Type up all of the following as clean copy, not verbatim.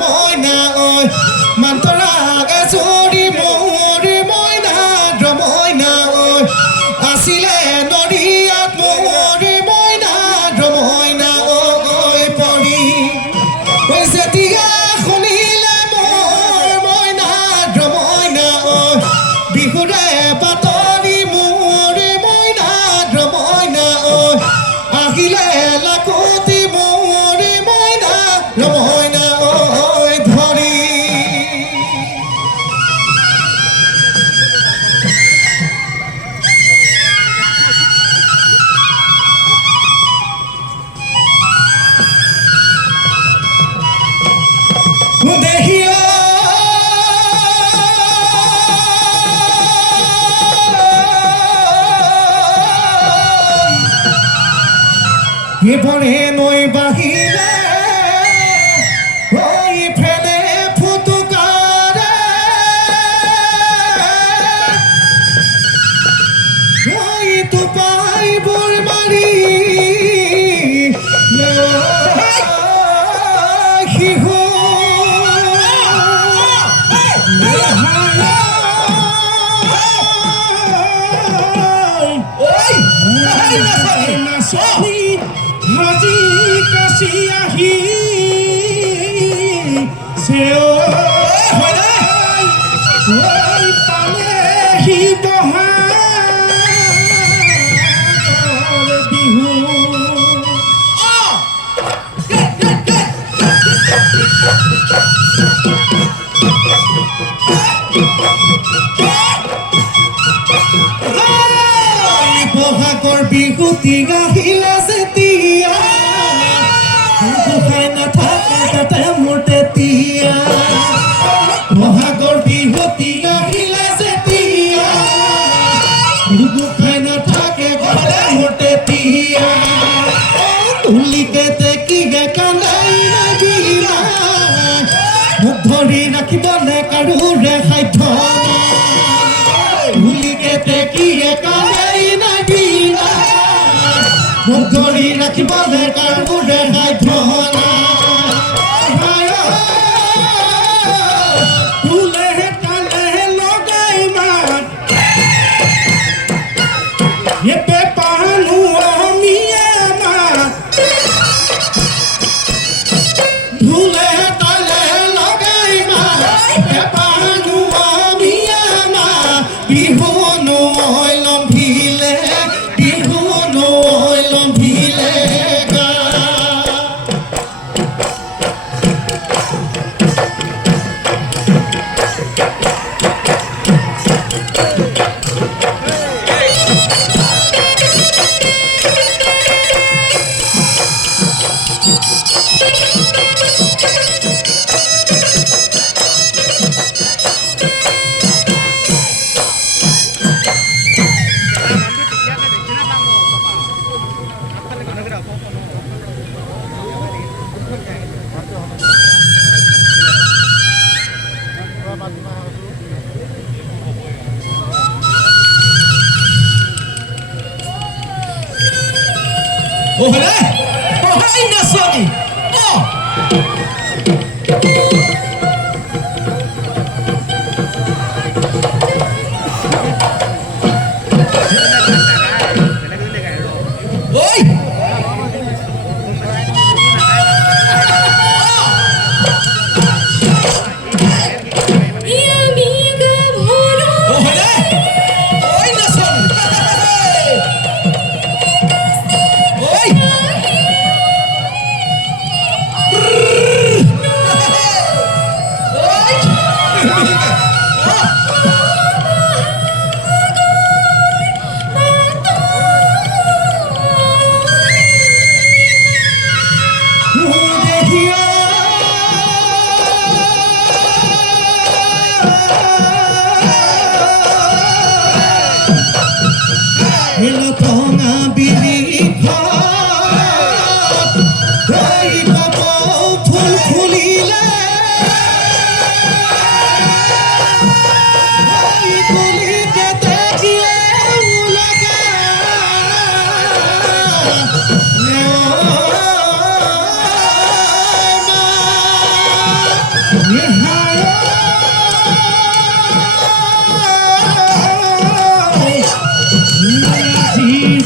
Mойনা ơi mantara ga chori mori mойনা mойনা ơi asile noriat mori mойনা mойনা ơi pori oise tia khonile mойনা mойনা ơi bihure patori mori mойনা mойনা ơi ahile lakoti mori mойনা mойনা এবারে নই বাহিরে ওই ফেলে ফুতুকারে ওই তো পাই বোর মারি হিহু Haji kasiahi seo oi panehi bohar bihu bohagor bihu tiga hila setia Buhay na thaka kata mote tia Mohagor bihotiga hila se tia Buhay na thaka kata mote tia Tuli ke teki ge kanai na gila Mukhdhori rakhibole karu rehai thona Tuli ke teki ge kanai na gila Mukhdhori rakhibole karu rehai thona Oh, hai nasani. Oh. Oi. Oi! ৰঙা বিৰিখত এই কপৌ ফুল ফুলিলে এই কলিতে দেখিলে উলকা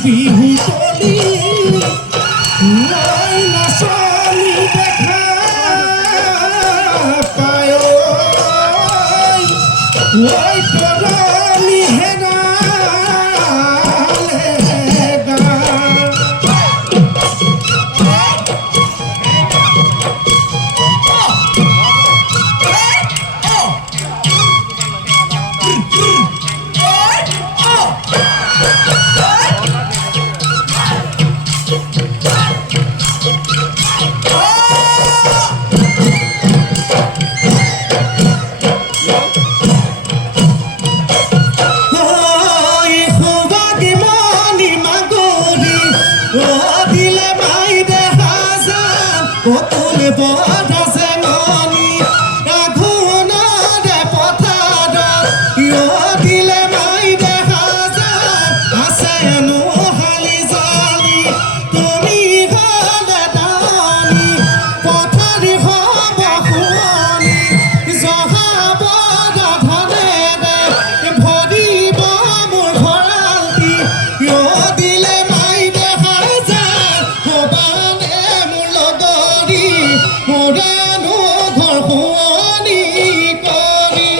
বিহু তলি নাচনি দেখা পায় ওই তৰণি হেৰালে গা কতলে পথ আছে মনি ৰাঘুনৰে পথাৰত দিলে মাই দেখা যায় আছে নোহালি জালি তুমি গলে দানি পথাৰি হব শুৱনি জহাব ধনেৰে ভৰিব মোৰ ভঁৰালটি দিলে মাই দেখা যায় ভবানে মোৰ লগৰী মোৰানো ঘৰ শুৱনি কৰি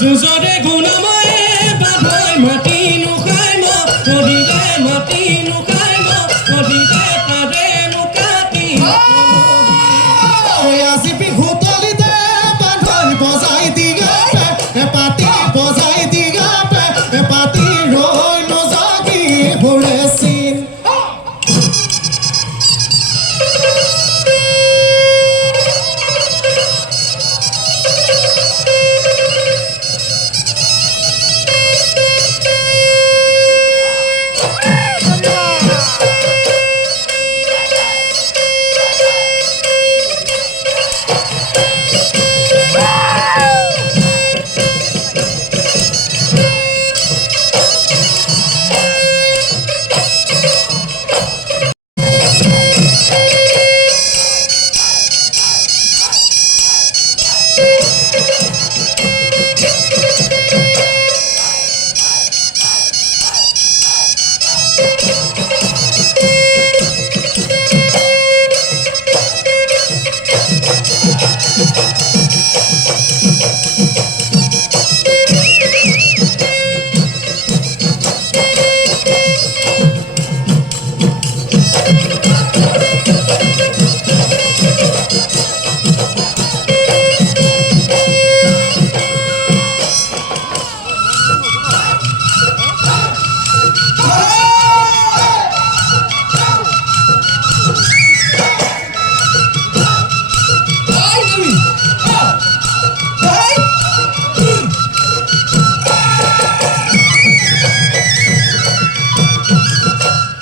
যুঁজৰে গুণময়ে বাধৈ মাটি নুখাই নদীৰে মাটি নুখাই নদীৰে তাৰে নুকাটি আজি বিহু তলিতে বাধৈ বজাই দিগা পাতি বজাই দিগা পাতি ৰৈ নজাগি ভৰে চিন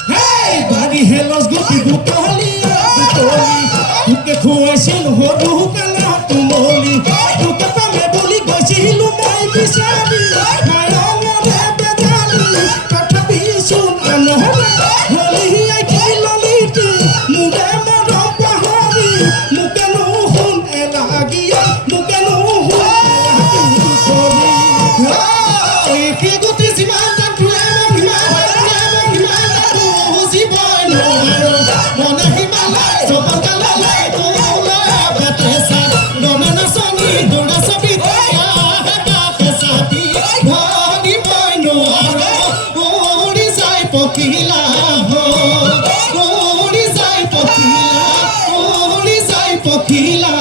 Hey, buddy, hello's good, good, খুৱাইছিল সৰু কালত তুমলি তোকে পামে বুলি গৈছিলো মই বিচাৰি মায়ঙৰে বেজালি তথাপি চোন নহ'লে হলিয়াই কিললিটি মোৰে মৰম পাহৰি মোকেনো শুন এলাগিয়া মোকেনো শুন শিলগুটি যিমান মনে হিমালয় চবকাললৈ তোলৈ বেটেছা গমে নাচনি দৌৰা ছবি চাতি ধৰিবই নোৱাৰো উৰি যায় পখিলা উৰি যায় পখিলা উৰি যায় পখিলা